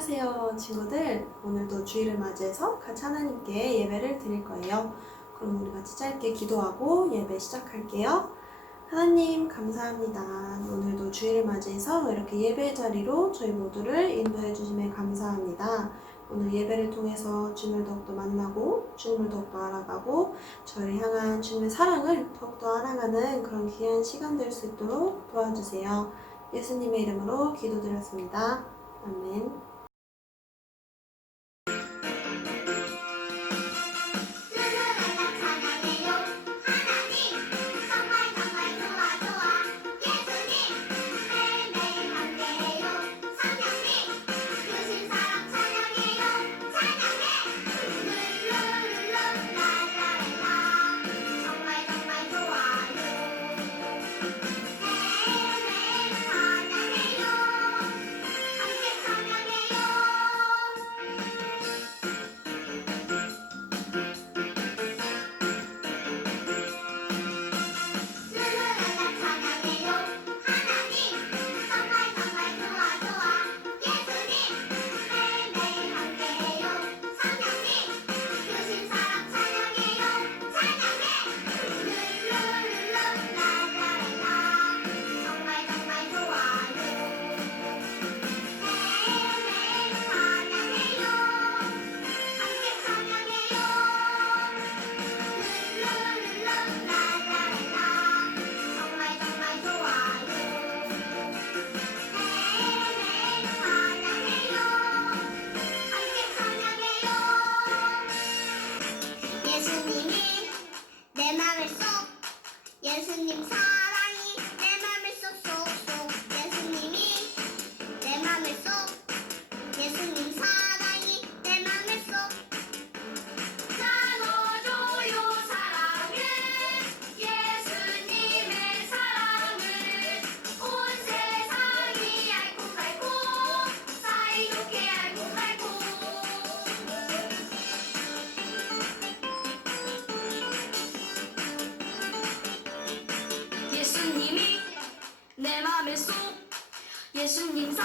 안녕하세요 친구들. 오늘도 주일을 맞이해서 같이 하나님께 예배를 드릴 거예요. 그럼 우리 같이 짧게 기도하고 예배 시작할게요. 하나님 감사합니다. 오늘도 주일을 맞이해서 이렇게 예배 자리로 저희 모두를 인도해 주심에 감사합니다. 오늘 예배를 통해서 주님을 더욱더 만나고 주님을 더욱더 알아가고 저희를 향한 주님의 사랑을 더욱더 알아가는 그런 귀한 시간 될 수 있도록 도와주세요. 예수님의 이름으로 기도드렸습니다. 아멘. 耶稣耶稣你在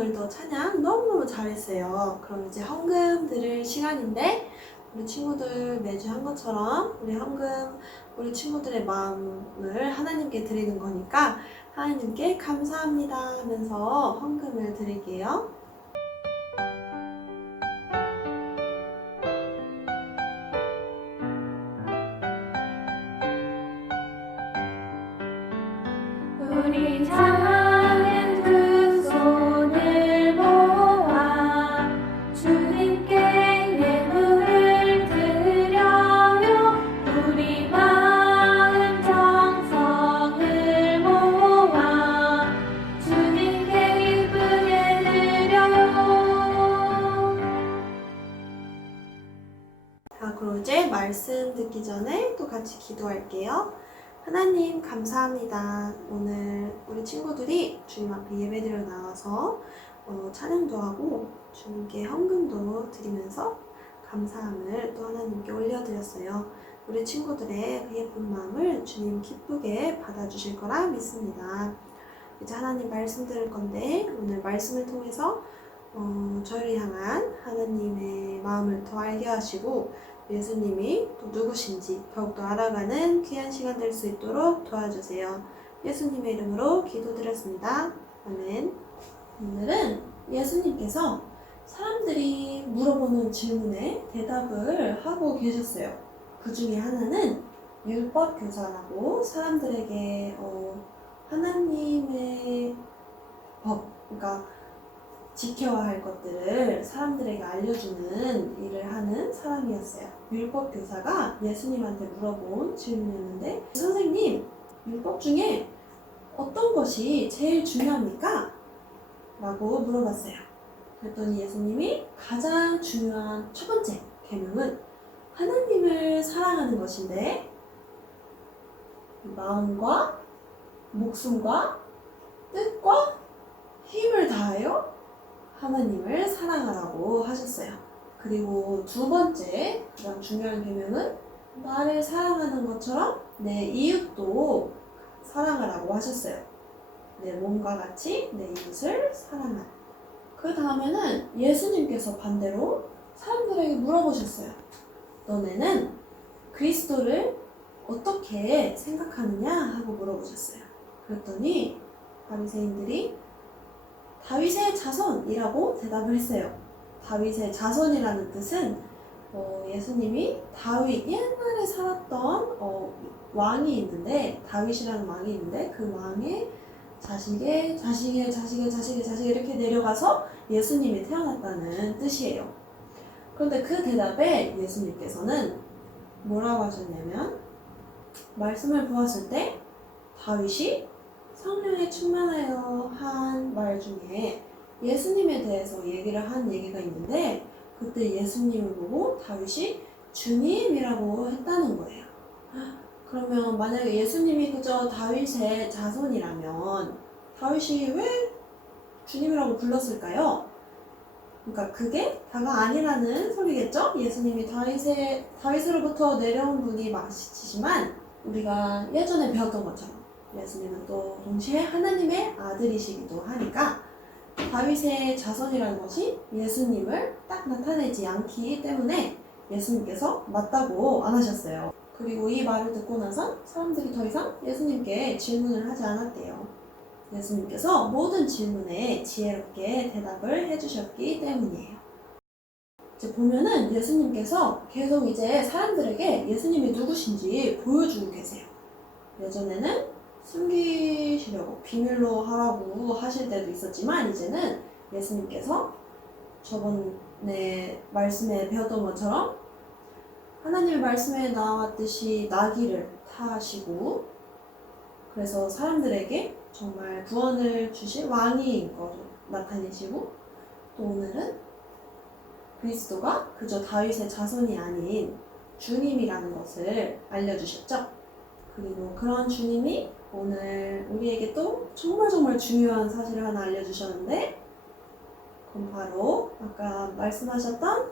오늘도 찬양 너무너무 잘했어요. 그럼 이제 헌금 들을 시간인데 우리 친구들 매주 한 것처럼 우리 헌금 우리 친구들의 마음을 하나님께 드리는 거니까 하나님께 감사합니다 하면서 헌금을 드릴게요. 기도할게요. 하나님, 감사합니다. 오늘 우리 친구들이 주님 앞에 예배드려 나와서 어, 찬양도 하고 주님께 헌금도 드리면서 감사함을 또 하나님께 올려드렸어요. 우리 친구들의 그 예쁜 마음을 주님 기쁘게 받아주실 거라 믿습니다. 이제 하나님 말씀 들을 건데 오늘 말씀을 통해서 어, 저희를 향한 하나님의 마음을 더 알게 하시고 예수님이 또 누구신지 더욱더 알아가는 귀한 시간 될 수 있도록 도와주세요. 예수님의 이름으로 기도드렸습니다. 아멘. 오늘은 예수님께서 사람들이 물어보는 질문에 대답을 하고 계셨어요. 그 중에 하나는 율법 교사라고 사람들에게 어, 하나님의 법, 그러니까 지켜야 할 것들을 사람들에게 알려주는 일을 하는 사람이었어요. 율법 교사가 예수님한테 물어본 질문이었는데, 선생님, 율법 중에 어떤 것이 제일 중요합니까? 라고 물어봤어요. 그랬더니 예수님이 가장 중요한 첫 번째 계명은 하나님을 사랑하는 것인데, 마음과 목숨과 뜻과 힘을 다하여 하나님을 사랑하라고 하셨어요. 그리고 두 번째 가장 중요한 계명은 나를 사랑하는 것처럼 내 이웃도 사랑하라고 하셨어요. 내 몸과 같이 내 이웃을 사랑하라. 그 다음에는 예수님께서 반대로 사람들에게 물어보셨어요. 너네는 그리스도를 어떻게 생각하느냐 하고 물어보셨어요. 그랬더니 바리새인들이 다윗의 자손이라고 대답을 했어요. 다윗의 자손이라는 뜻은 어, 예수님이 다윗 옛날에 살았던 어, 왕이 있는데 다윗이라는 왕이 있는데 그 왕의 자식의 자식의 자식의 자식의 자식 이렇게 내려가서 예수님이 태어났다는 뜻이에요. 그런데 그 대답에 예수님께서는 뭐라고 하셨냐면 말씀을 보았을 때 다윗이 성령에 충만하여 한 말 중에 예수님에 대해서 얘기를 한 얘기가 있는데 그때 예수님을 보고 다윗이 주님이라고 했다는 거예요. 그러면 만약에 예수님이 그저 다윗의 자손이라면 다윗이 왜 주님이라고 불렀을까요? 그러니까 그게 다가 아니라는 소리겠죠? 예수님이 다윗의 다윗으로부터 내려온 분이 맞으시지만 우리가 예전에 배웠던 것처럼 예수님은 또 동시에 하나님의 아들이시기도 하니까 다윗의 자손이라는 것이 예수님을 딱 나타내지 않기 때문에 예수님께서 맞다고 안 하셨어요. 그리고 이 말을 듣고 나선 사람들이 더 이상 예수님께 질문을 하지 않았대요. 예수님께서 모든 질문에 지혜롭게 대답을 해주셨기 때문이에요. 이제 보면은 예수님께서 계속 이제 사람들에게 예수님이 누구신지 보여주고 계세요. 예전에는 숨기시려고 비밀로 하라고 하실 때도 있었지만 이제는 예수님께서 저번에 말씀에 배웠던 것처럼 하나님의 말씀에 나왔듯이 나귀를 타시고 그래서 사람들에게 정말 구원을 주실 왕인 것을 나타내시고 또 오늘은 그리스도가 그저 다윗의 자손이 아닌 주님이라는 것을 알려주셨죠. 그리고 그런 주님이 오늘 우리에게 또 정말 정말 중요한 사실을 하나 알려주셨는데 그럼 바로 아까 말씀하셨던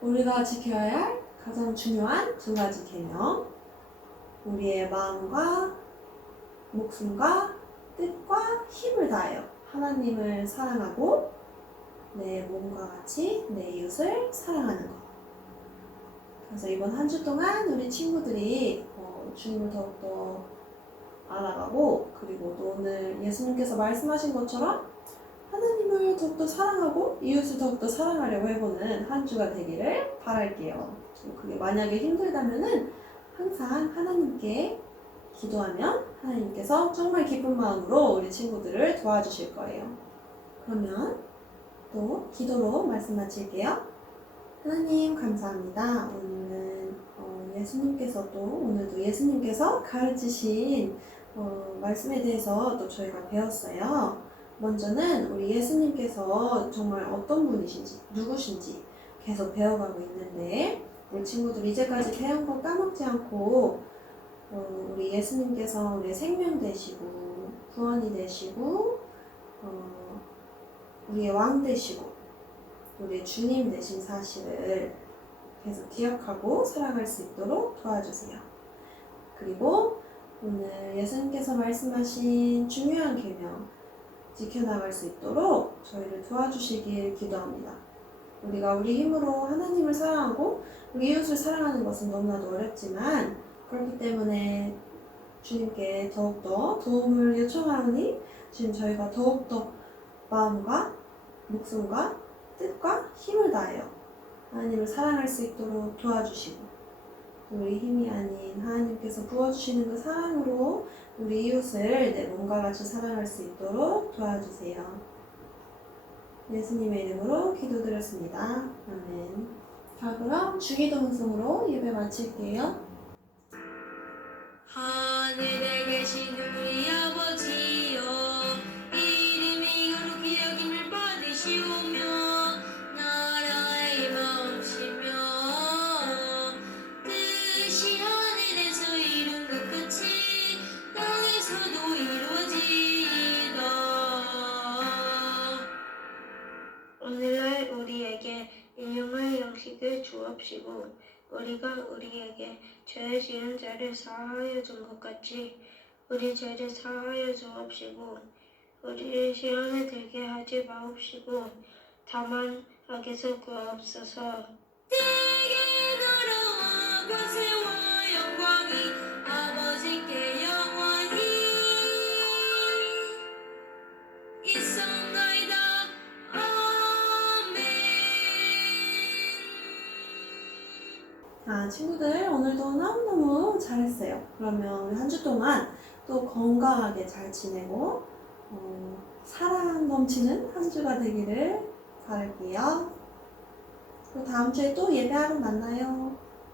우리가 지켜야 할 가장 중요한 두 가지 계명 우리의 마음과 목숨과 뜻과 힘을 다하여 하나님을 사랑하고 내 몸과 같이 내 이웃을 사랑하는 것. 그래서 이번 한 주 동안 우리 친구들이 어, 주님을 더욱더 알아가고 그리고 또 오늘 예수님께서 말씀하신 것처럼 하나님을 더욱더 사랑하고 이웃을 더욱더 사랑하려고 해보는 한 주가 되기를 바랄게요. 그게 만약에 힘들다면은 항상 하나님께 기도하면 하나님께서 정말 기쁜 마음으로 우리 친구들을 도와주실 거예요. 그러면 또 기도로 말씀 마칠게요. 하나님 감사합니다. 오늘은 어, 예수님께서 또 오늘도 예수님께서 가르치신 어, 말씀에 대해서 또 저희가 배웠어요. 먼저는 우리 예수님께서 정말 어떤 분이신지 누구신지 계속 배워가고 있는데 우리 친구들 이제까지 배운 거 까먹지 않고 어, 우리 예수님께서 우리의 생명 되시고 구원이 되시고 어, 우리의 왕 되시고 우리의 주님 되신 사실을 계속 기억하고 살아갈 수 있도록 도와주세요. 그리고 오늘 예수님께서 말씀하신 중요한 계명 지켜나갈 수 있도록 저희를 도와주시길 기도합니다. 우리가 우리 힘으로 하나님을 사랑하고 우리 이웃을 사랑하는 것은 너무나도 어렵지만 그렇기 때문에 주님께 더욱더 도움을 요청하오니 지금 저희가 더욱더 마음과 목숨과 뜻과 힘을 다하여 하나님을 사랑할 수 있도록 도와주시고 우리 힘이 아닌 하나님께서 부어주시는 그 사랑으로 우리 이웃을 내 몸과 같이 사랑할 수 있도록 도와주세요. 예수님의 이름으로 기도드렸습니다. 아멘. 자, 그럼 주기도문성으로 예배 마칠게요. 하늘에 양식을 주옵시고 우리가 우리에게 죄 지은 자를 사하여 준 것 같이 우리 죄를 사하여 주옵시고 우리를 시험에 들게 하지 마옵시고 다만 악에서 구하옵소서 아, 친구들 오늘도 너무너무 잘했어요. 그러면 한 주 동안 또 건강하게 잘 지내고 어, 사랑 넘치는 한 주가 되기를 바랄게요. 다음 주에 또 예배하러 만나요.